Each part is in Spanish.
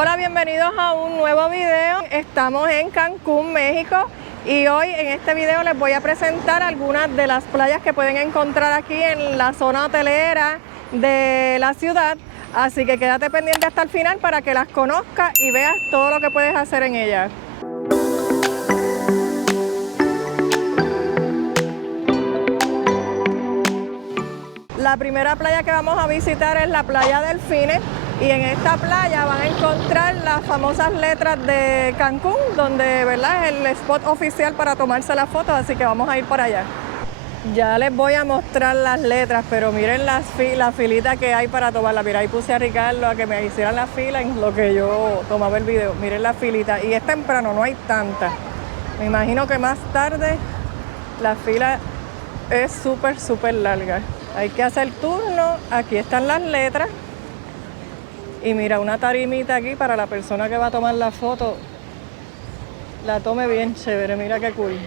Hola, bienvenidos a un nuevo video. Estamos en Cancún, México, y hoy en este video les voy a presentar algunas de las playas que pueden encontrar aquí en la zona hotelera de la ciudad. Así que quédate pendiente hasta el final para que las conozcas y veas todo lo que puedes hacer en ellas. La primera playa que vamos a visitar es la playa Delfines, y en esta playa van a encontrar las famosas letras de Cancún, donde, ¿verdad?, es el spot oficial para tomarse las fotos, así que vamos a ir para allá. Ya les voy a mostrar las letras, pero miren la filita que hay para tomarla. Mira, ahí puse a Ricardo a que me hicieran la fila en lo que yo tomaba el video. Miren la filita, y es temprano, no hay tanta. Me imagino que más tarde la fila es súper larga. Hay que hacer turno. Aquí están las letras. Y mira, una tarimita aquí para la persona que va a tomar la foto. La tome bien chévere, mira qué cool.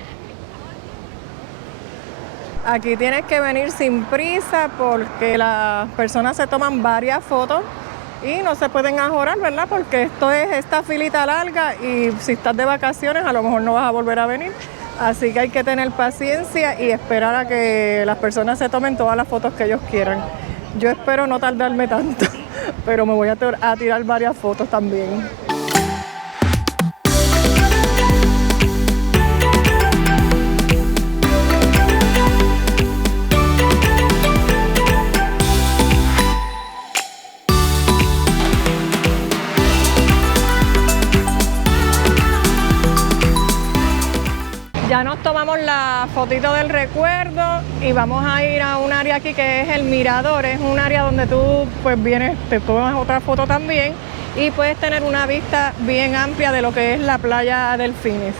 Aquí tienes que venir sin prisa porque las personas se toman varias fotos y no se pueden ajorar, ¿verdad? Porque esto es esta filita larga y si estás de vacaciones a lo mejor no vas a volver a venir. Así que hay que tener paciencia y esperar a que las personas se tomen todas las fotos que ellos quieran. Yo espero no tardarme tanto, pero me voy a tirar varias fotos también. Ya nos tomamos la fotito del recuerdo y vamos a ir a un área aquí que es el mirador. Es un área donde tú pues vienes, te tomas otra foto también y puedes tener una vista bien amplia de lo que es la playa Delfines.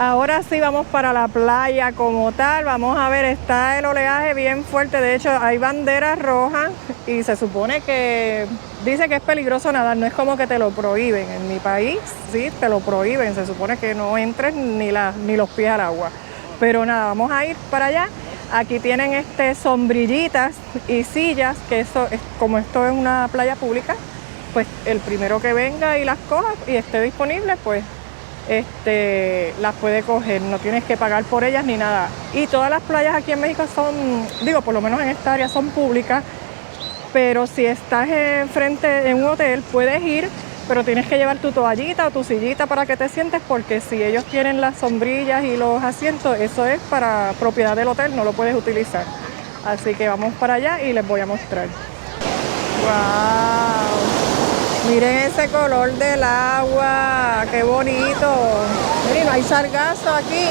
Ahora sí vamos para la playa como tal. Vamos a ver, está el oleaje bien fuerte. De hecho, hay banderas rojas y se supone que dice que es peligroso nadar. No es como que te lo prohíben. En mi país sí te lo prohíben. Se supone que no entres ni los pies al agua. Pero nada, vamos a ir para allá. Aquí tienen sombrillitas y sillas, que eso es, como esto es una playa pública, pues el primero que venga y las coja y esté disponible, pues las puede coger, no tienes que pagar por ellas ni nada. Y todas las playas aquí en México son, digo, por lo menos en esta área son públicas, pero si estás enfrente en un hotel puedes ir, pero tienes que llevar tu toallita o tu sillita para que te sientes, porque si ellos tienen las sombrillas y los asientos, eso es para propiedad del hotel, no lo puedes utilizar. Así que vamos para allá y les voy a mostrar. ¡Wow! Miren ese color del agua, qué bonito. Miren, hay sargazo aquí,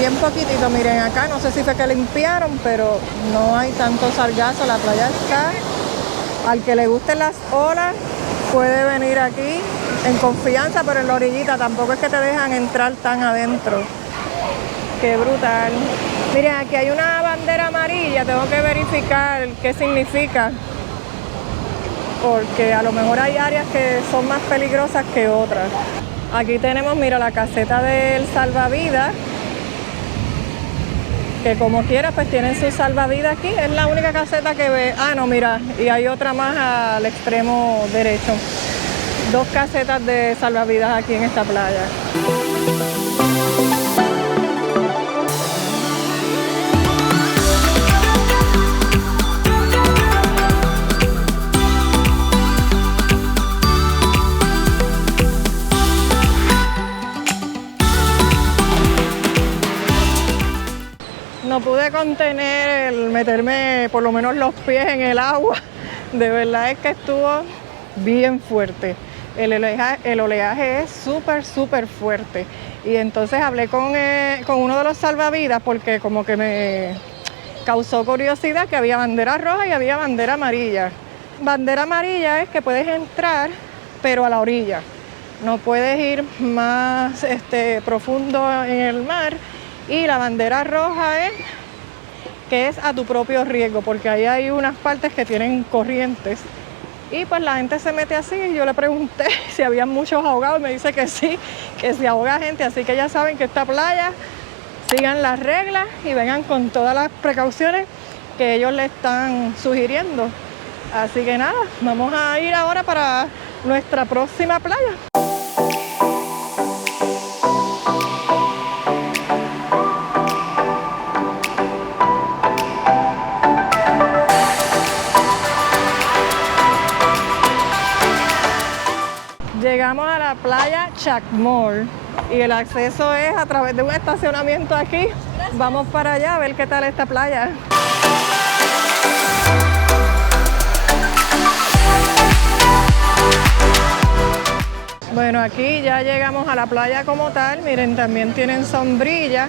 bien poquitito. Miren acá, no sé si fue que limpiaron, pero no hay tanto sargazo. La playa está, al que le gusten las olas, puede venir aquí en confianza, pero en la orillita tampoco es que te dejan entrar tan adentro. Qué brutal. Miren, aquí hay una bandera amarilla, tengo que verificar qué significa, porque a lo mejor hay áreas que son más peligrosas que otras. Aquí tenemos, mira, la caseta del salvavidas, que como quiera pues tienen su salvavidas aquí. Es la única caseta que ve. Ah, no, mira, y hay otra más al extremo derecho. Dos casetas de salvavidas aquí en esta playa. No pude contener el meterme por lo menos los pies en el agua. De verdad es que estuvo bien fuerte. El oleaje es súper fuerte. Y entonces hablé con uno de los salvavidas porque como que me causó curiosidad que había bandera roja y había bandera amarilla. Bandera amarilla es que puedes entrar, pero a la orilla. no puedes ir más profundo en el mar. Y la bandera roja es que es a tu propio riesgo, porque ahí hay unas partes que tienen corrientes. Y pues la gente se mete así, y yo le pregunté si había muchos ahogados, y me dice que sí, que se ahoga gente, así que ya saben que esta playa, sigan las reglas y vengan con todas las precauciones que ellos le están sugiriendo. Así que nada, vamos a ir ahora para nuestra próxima playa. Llegamos a la playa Chacmol y el acceso es a través de un estacionamiento aquí. Vamos para allá a ver qué tal esta playa. Bueno, aquí ya llegamos a la playa como tal. Miren, también tienen sombrilla.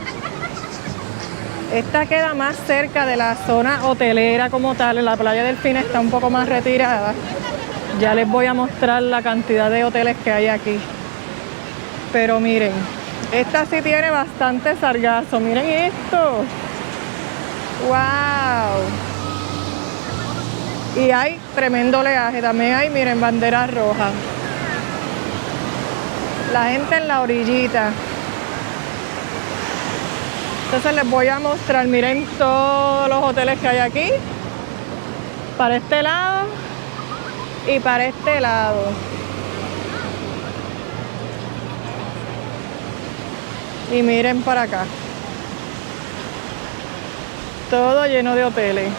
Esta queda más cerca de la zona hotelera como tal. La playa Delfines está un poco más retirada. Ya les voy a mostrar la cantidad de hoteles que hay aquí. Pero miren, esta sí tiene bastante sargazo. Miren esto. ¡Wow! Y hay tremendo oleaje. También hay, miren, banderas rojas. La gente en la orillita. Entonces les voy a mostrar, miren todos los hoteles que hay aquí. Para este lado y para este lado. Y miren para acá. Todo lleno de hoteles.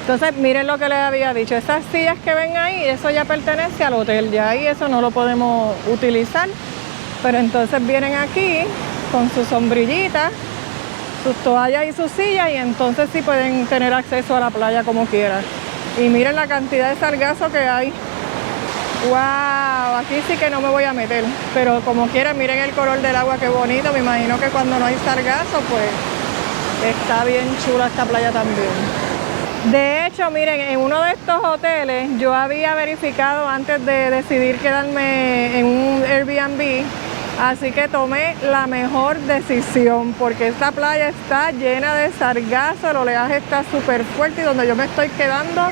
Entonces miren lo que les había dicho. Esas sillas que ven ahí, eso ya pertenece al hotel. Ya ahí eso no lo podemos utilizar. Pero entonces vienen aquí con su sombrillita, sus toallas y sus sillas, y entonces sí pueden tener acceso a la playa como quieran. Y miren la cantidad de sargazo que hay. ¡Wow! Aquí sí que no me voy a meter. Pero como quieran, miren el color del agua, qué bonito. Me imagino que cuando no hay sargazo, pues está bien chula esta playa también. De hecho, miren, en uno de estos hoteles yo había verificado antes de decidir quedarme en un Airbnb. Así que tomé la mejor decisión, porque esta playa está llena de sargazo, el oleaje está súper fuerte y donde yo me estoy quedando,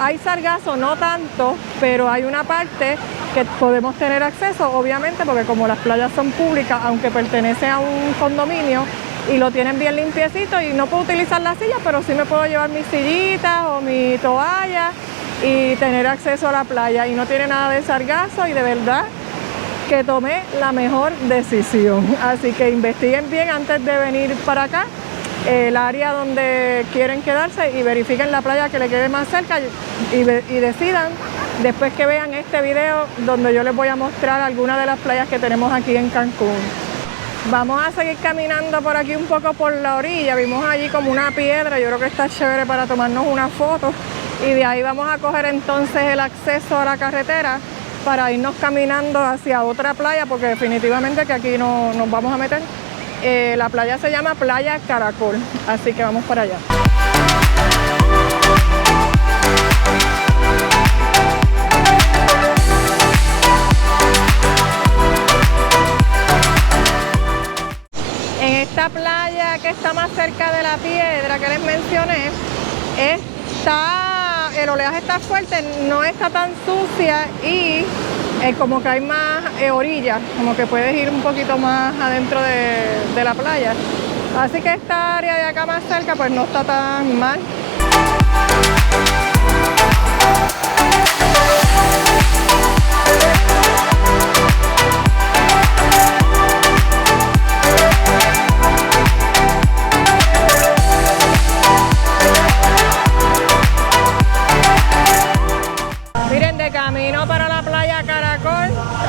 hay sargazo, no tanto, pero hay una parte que podemos tener acceso, obviamente, porque como las playas son públicas, aunque pertenecen a un condominio y lo tienen bien limpiecito, y no puedo utilizar la silla, pero sí me puedo llevar mis sillitas o mi toalla y tener acceso a la playa, y no tiene nada de sargazo, y de verdad que tomé la mejor decisión. Así que investiguen bien antes de venir para acá el área donde quieren quedarse y verifiquen la playa que le quede más cerca y decidan después que vean este video donde yo les voy a mostrar algunas de las playas que tenemos aquí en Cancún. Vamos a seguir caminando por aquí un poco por la orilla. Vimos allí como una piedra, yo creo que está chévere para tomarnos una foto, y de ahí vamos a coger entonces el acceso a la carretera para irnos caminando hacia otra playa, porque definitivamente que aquí no nos vamos a meter. La playa se llama Playa Caracol, así que vamos para allá. En esta playa que está más cerca de la piedra que les mencioné, el oleaje está fuerte, no está tan sucia, y como que hay más orillas, como que puedes ir un poquito más adentro de la playa. Así que esta área de acá más cerca pues no está tan mal.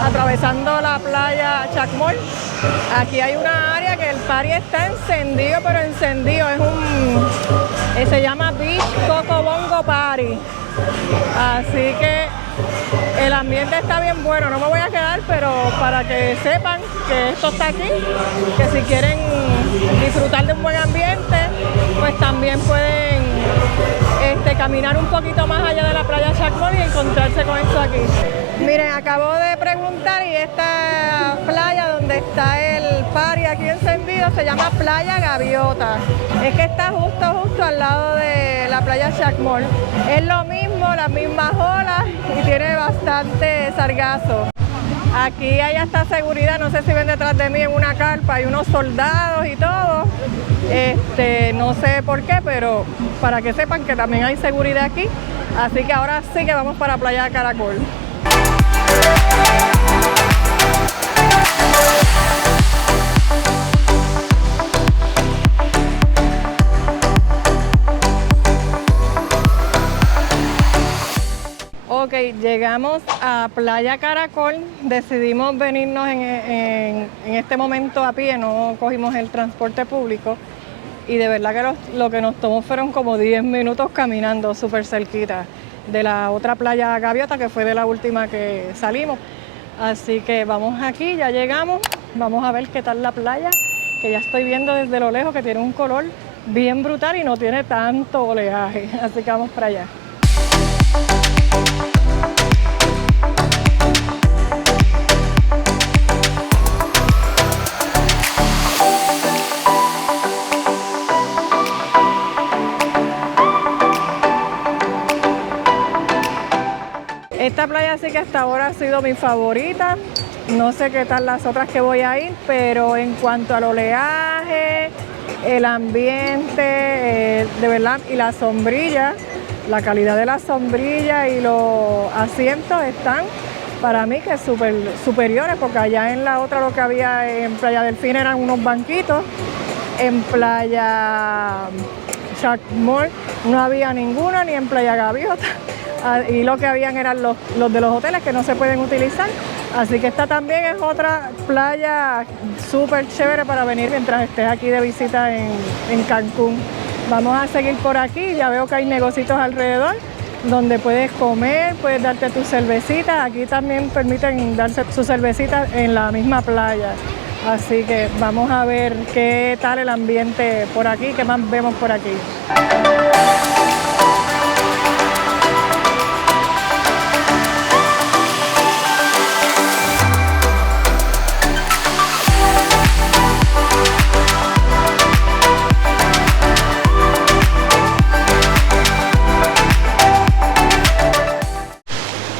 Atravesando la playa Chacmol, aquí hay una área que el party está encendido, pero encendido, se llama Beach Coco Bongo Party, así que el ambiente está bien bueno. No me voy a quedar, pero para que sepan que esto está aquí, que si quieren disfrutar de un buen ambiente, pues también pueden caminar un poquito más allá de la playa Chacmol y encontrarse con esto aquí. Miren, acabo de preguntar y esta playa donde está el party aquí encendido se llama Playa Gaviota. Es que está justo al lado de la playa Chacmol. Es lo mismo, las mismas olas y tiene bastante sargazo. Aquí hay hasta seguridad, no sé si ven detrás de mí en una carpa, hay unos soldados y todo. No sé por qué, pero para que sepan que también hay seguridad aquí. Así que ahora sí que vamos para Playa Caracol. Ok, llegamos a Playa Caracol, decidimos venirnos en este momento a pie, no cogimos el transporte público y de verdad que lo que nos tomó fueron como 10 minutos caminando súper cerquita de la otra playa Gaviota, que fue de la última que salimos. Así que vamos aquí, ya llegamos, vamos a ver qué tal la playa, que ya estoy viendo desde lo lejos que tiene un color bien brutal y no tiene tanto oleaje, así que vamos para allá. Esta playa sí que hasta ahora ha sido mi favorita, no sé qué tal las otras que voy a ir, pero en cuanto al oleaje, el ambiente, de verdad, y la sombrilla, la calidad de la sombrilla y los asientos están para mí que súper superiores, porque allá en la otra lo que había en Playa Delfín eran unos banquitos, en Playa Chacmol no había ninguna, ni en Playa Gaviota. Y lo que habían eran los de los hoteles que no se pueden utilizar. Así que esta también es otra playa súper chévere para venir mientras estés aquí de visita en Cancún. Vamos a seguir por aquí, ya veo que hay negocios alrededor donde puedes comer, puedes darte tus cervecitas. Aquí también permiten darse sus cervecitas en la misma playa. Así que vamos a ver qué tal el ambiente por aquí, qué más vemos por aquí.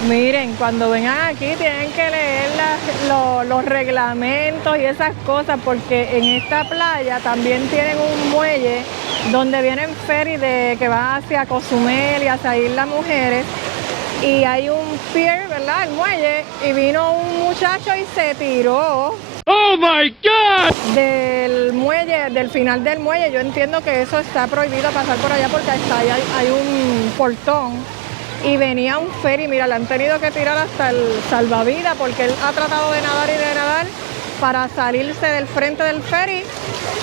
Miren, cuando vengan aquí tienen que leer los reglamentos y esas cosas, porque en esta playa también tienen un muelle donde vienen ferries que van hacia Cozumel y hacia Islas Mujeres, y hay un pier, ¿verdad?, el muelle, y vino un muchacho y se tiró. ¡Oh my God! Del muelle, del final del muelle. Yo entiendo que eso está prohibido pasar por allá porque hasta allá hay un portón. Y venía un ferry, mira, le han tenido que tirar hasta el salvavidas porque él ha tratado de nadar y de nadar para salirse del frente del ferry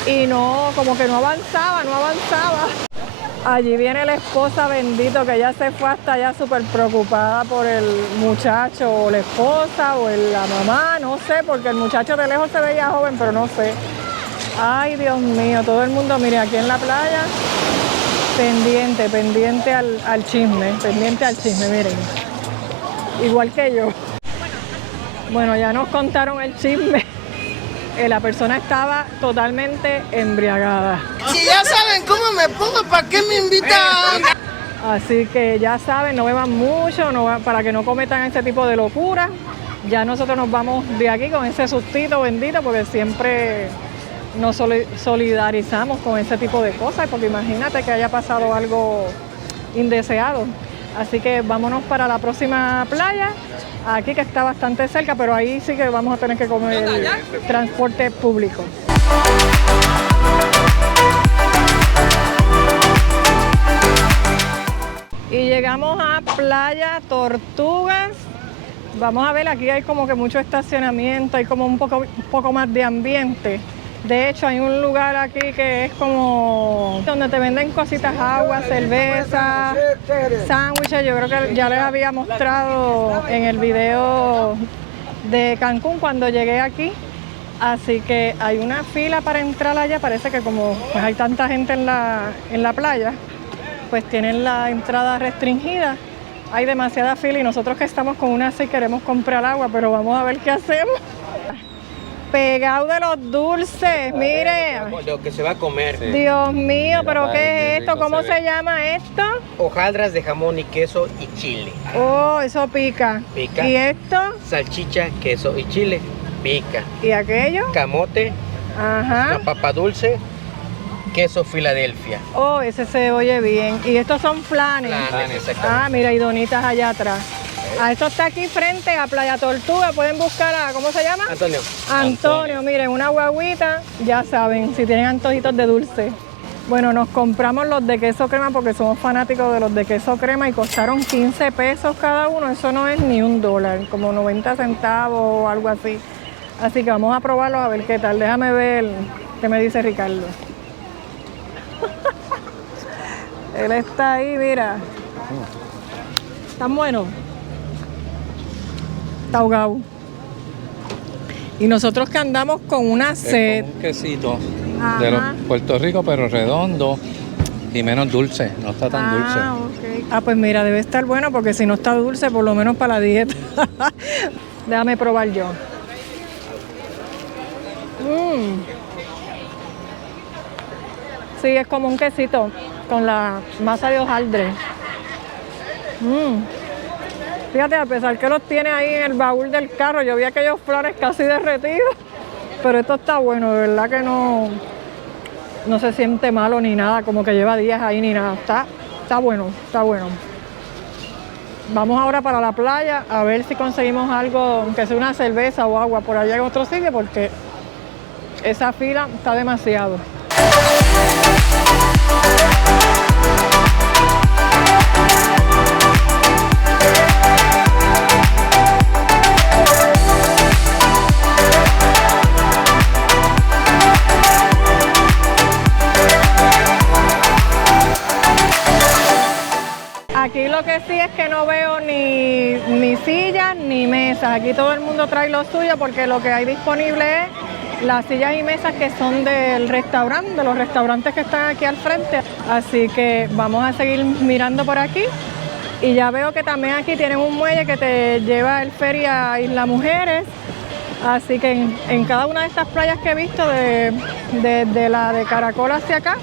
y no, como que no avanzaba. Allí viene la esposa, bendito, que ya se fue hasta allá súper preocupada por el muchacho, o la esposa, o la mamá, no sé, porque el muchacho de lejos se veía joven, pero no sé. Ay, Dios mío, todo el mundo, mire, aquí en la playa, pendiente al chisme, miren. Igual que yo. Bueno, ya nos contaron el chisme. La persona estaba totalmente embriagada. Si ya saben cómo me pongo, ¿para qué me invitan? Así que ya saben, no beban mucho, para que no cometan ese tipo de locura. Ya nosotros nos vamos de aquí con ese sustito bendito, porque siempre nos solidarizamos con ese tipo de cosas, porque imagínate que haya pasado algo indeseado. Así que vámonos para la próxima playa, aquí que está bastante cerca, pero ahí sí que vamos a tener que comer transporte público. Y llegamos a Playa Tortugas. Vamos a ver, aquí hay como que mucho estacionamiento, hay como un poco más de ambiente. De hecho, hay un lugar aquí que es como donde te venden cositas, agua, cerveza, sándwiches. Yo creo que ya les había mostrado en el video de Cancún cuando llegué aquí. Así que hay una fila para entrar allá. Parece que como pues hay tanta gente en la playa, pues tienen la entrada restringida. Hay demasiada fila y nosotros que estamos con una así queremos comprar agua, pero vamos a ver qué hacemos. Pegado de los dulces, mire. Lo que se va a comer. Sí. Dios mío, pero Mira, ¿qué es qué esto? rico ¿Cómo se se ve. llama esto? Hojaldras de jamón y queso y chile. Oh, eso pica. Pica. ¿Y esto? Salchicha, queso y chile. Pica. ¿Y aquello? Camote, Ajá. una papa dulce, queso Filadelfia. Oh, ese se oye bien. ¿Y estos son flanes? Planes, Ah, exactamente. mira, y donitas allá atrás. Ah, esto está aquí frente a Playa Tortuga. Pueden buscar a, ¿cómo se llama? Antonio. Antonio. Miren, una guaguita, ya saben, si tienen antojitos de dulce. Bueno, nos compramos los de queso crema porque somos fanáticos de los de queso crema y costaron 15 pesos cada uno. Eso no es ni $1, como 90 centavos o algo así. Así que vamos a probarlos a ver qué tal. Déjame ver qué me dice Ricardo. Él está ahí, mira. ¿Están buenos? Está ahogado. Y nosotros que andamos con una sed. Es como un quesito Ajá. de los Puerto Rico, pero redondo y menos dulce. No está tan dulce. Ok. Ah, pues mira, debe estar bueno porque si no está dulce, por lo menos para la dieta. Déjame probar yo. Sí, es como un quesito con la masa de hojaldre. Fíjate, a pesar que los tiene ahí en el baúl del carro, yo vi aquellos flores casi derretidos. Pero esto está bueno, de verdad que no se siente malo ni nada, como que lleva días ahí ni nada. Está bueno, está bueno. Vamos ahora para la playa a ver si conseguimos algo, aunque sea una cerveza o agua por allá en otro sitio, porque esa fila está demasiado. Aquí lo que sí es que no veo ni sillas ni mesas. Aquí todo el mundo trae lo suyo porque lo que hay disponible es las sillas y mesas que son del restaurante, de los restaurantes que están aquí al frente. Así que vamos a seguir mirando por aquí. Y ya veo que también aquí tienen un muelle que te lleva el ferry a Isla Mujeres. Así que en cada una de estas playas que he visto, de la de Caracol hacia acá,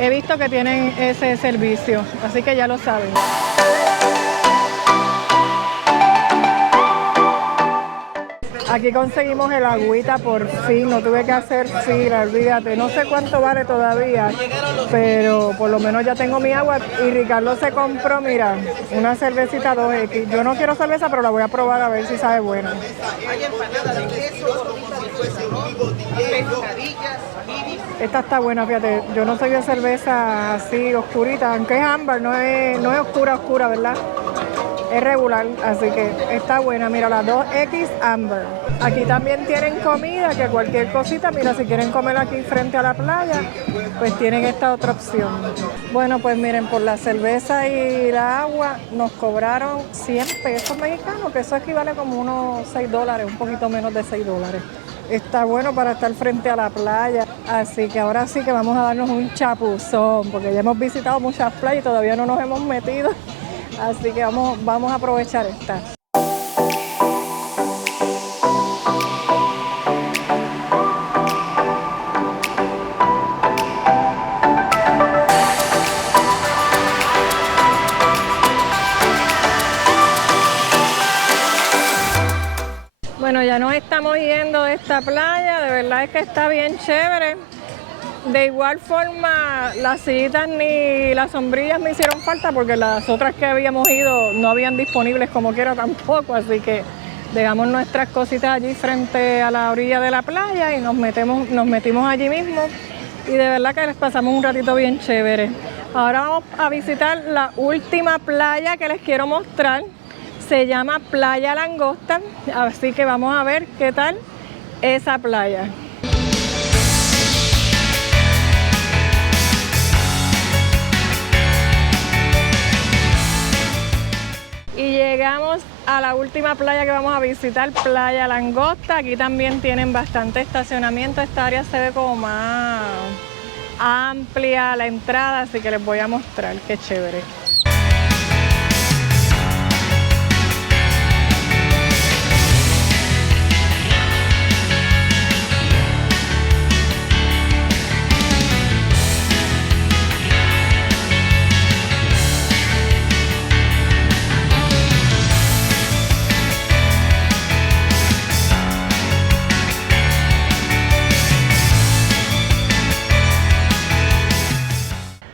he visto que tienen ese servicio. Así que ya lo saben. Aquí conseguimos el agüita por fin, no tuve que hacer fila, olvídate, no sé cuánto vale todavía, pero por lo menos ya tengo mi agua y Ricardo se compró, mira, una cervecita 2X. Yo no quiero cerveza, pero la voy a probar a ver si sabe buena. Esta está buena, fíjate, yo no soy de cerveza así oscurita, aunque es ámbar, no es oscura, ¿verdad? Es regular, así que está buena. Mira, la 2X Amber. Aquí también tienen comida, que cualquier cosita, mira, si quieren comer aquí frente a la playa, pues tienen esta otra opción. Bueno, pues miren, por la cerveza y la agua nos cobraron 100 pesos mexicanos, que eso equivale como unos $6, un poquito menos de $6. Está bueno para estar frente a la playa, así que ahora sí que vamos a darnos un chapuzón, porque ya hemos visitado muchas playas y todavía no nos hemos metido. Así que vamos a aprovechar esta. Bueno, ya nos estamos yendo de esta playa, de verdad es que está bien chévere. De igual forma, las sillitas ni las sombrillas me hicieron falta porque las otras que habíamos ido no habían disponibles como quiera tampoco, así que dejamos nuestras cositas allí frente a la orilla de la playa y nos metimos allí mismo y de verdad que les pasamos un ratito bien chévere. Ahora vamos a visitar la última playa que les quiero mostrar, se llama Playa Langosta, así que vamos a ver qué tal esa playa. Y llegamos a la última playa que vamos a visitar, Playa Langosta. Aquí también tienen bastante estacionamiento. Esta área se ve como amplia la entrada, así que les voy a mostrar qué chévere.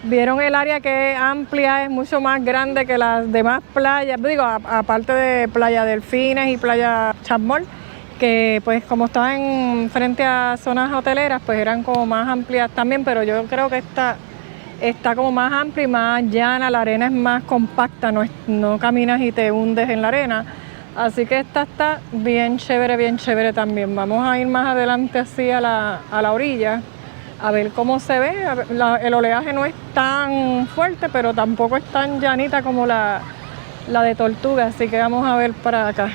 Vieron el área que es amplia, es mucho más grande que las demás playas, digo, aparte de Playa Delfines y Playa Chamol, que pues como estaban frente a zonas hoteleras, pues eran como más amplias también, pero yo creo que esta está como más amplia y más llana, la arena es más compacta, no caminas y te hundes en la arena. Así que esta está bien chévere también. Vamos a ir más adelante así a la orilla, a ver cómo se ve. El oleaje no es tan fuerte, pero tampoco es tan llanita como la de Tortuga, así que vamos a ver para acá.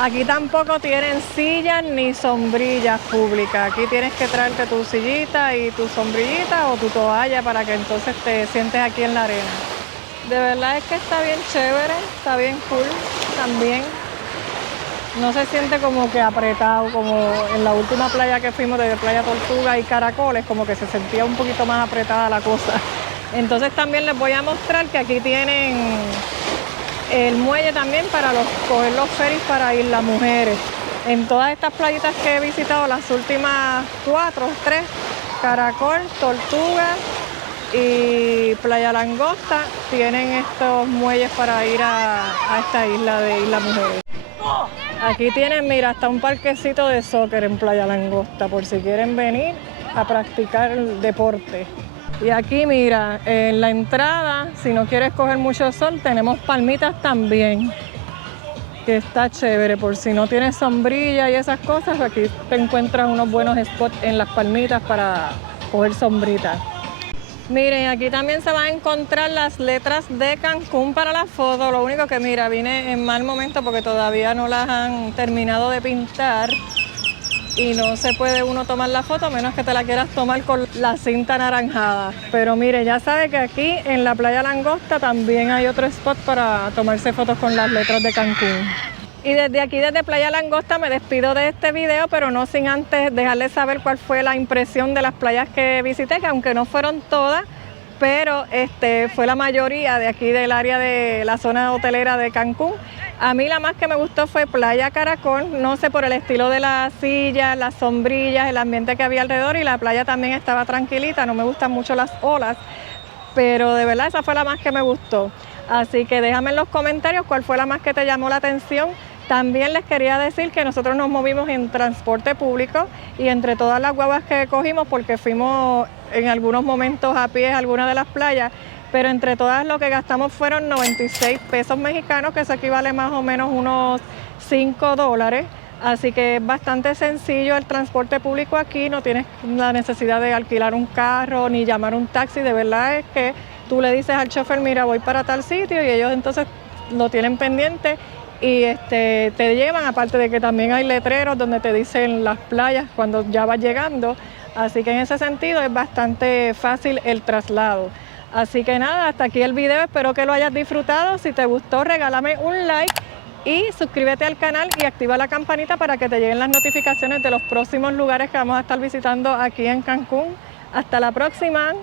Aquí tampoco tienen sillas ni sombrillas públicas. Aquí tienes que traerte tu sillita y tu sombrillita o tu toalla para que entonces te sientes aquí en la arena. De verdad es que está bien chévere, está bien cool también. No se siente como que apretado, como en la última playa que fuimos de Playa Tortuga y Caracoles, como que se sentía un poquito más apretada la cosa. Entonces también les voy a mostrar que aquí tienen el muelle también para coger los ferries para Isla Mujeres. En todas estas playitas que he visitado, las últimas 3, Caracol, Tortuga y Playa Langosta, tienen estos muelles para ir a esta isla de Isla Mujeres. Aquí tienen, mira, hasta un parquecito de soccer en Playa Langosta, por si quieren venir a practicar el deporte. Y aquí, mira, en la entrada, si no quieres coger mucho sol, tenemos palmitas también, que está chévere. Por si no tienes sombrilla y esas cosas, aquí te encuentras unos buenos spots en las palmitas para coger sombrita. Miren, aquí también se van a encontrar las letras de Cancún para la foto. Lo único que, mira, vine en mal momento porque todavía no las han terminado de pintar. Y no se puede uno tomar la foto a menos que te la quieras tomar con la cinta anaranjada. Pero mire, ya sabe que aquí en la Playa Langosta también hay otro spot para tomarse fotos con las letras de Cancún. Y desde aquí, desde Playa Langosta, me despido de este video, pero no sin antes dejarles saber cuál fue la impresión de las playas que visité, que aunque no fueron todas, pero fue la mayoría de aquí del área de la zona hotelera de Cancún. A mí la más que me gustó fue Playa Caracol, no sé, por el estilo de las sillas, las sombrillas, el ambiente que había alrededor, y la playa también estaba tranquilita, no me gustan mucho las olas, pero de verdad esa fue la más que me gustó. Así que déjame en los comentarios cuál fue la más que te llamó la atención. También les quería decir que nosotros nos movimos en transporte público y entre todas las guaguas que cogimos, porque fuimos en algunos momentos a pie a algunas de las playas, pero entre todas lo que gastamos fueron 96 pesos mexicanos, que eso equivale más o menos unos $5. Así que es bastante sencillo el transporte público aquí, no tienes la necesidad de alquilar un carro ni llamar un taxi. De verdad es que tú le dices al chofer, mira, voy para tal sitio, y ellos entonces lo tienen pendiente y te llevan, aparte de que también hay letreros donde te dicen las playas cuando ya vas llegando. Así que en ese sentido es bastante fácil el traslado. Así que nada, hasta aquí el video, espero que lo hayas disfrutado. Si te gustó, regálame un like y suscríbete al canal y activa la campanita para que te lleguen las notificaciones de los próximos lugares que vamos a estar visitando aquí en Cancún. Hasta la próxima.